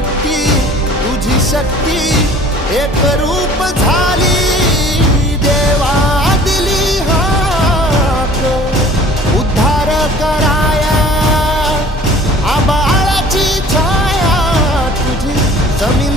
पोटी तुझी शक्ती एक रूप झाली. देवा दिली हाक उद्धार कराया. आबाळाची छाया तुझी जमीन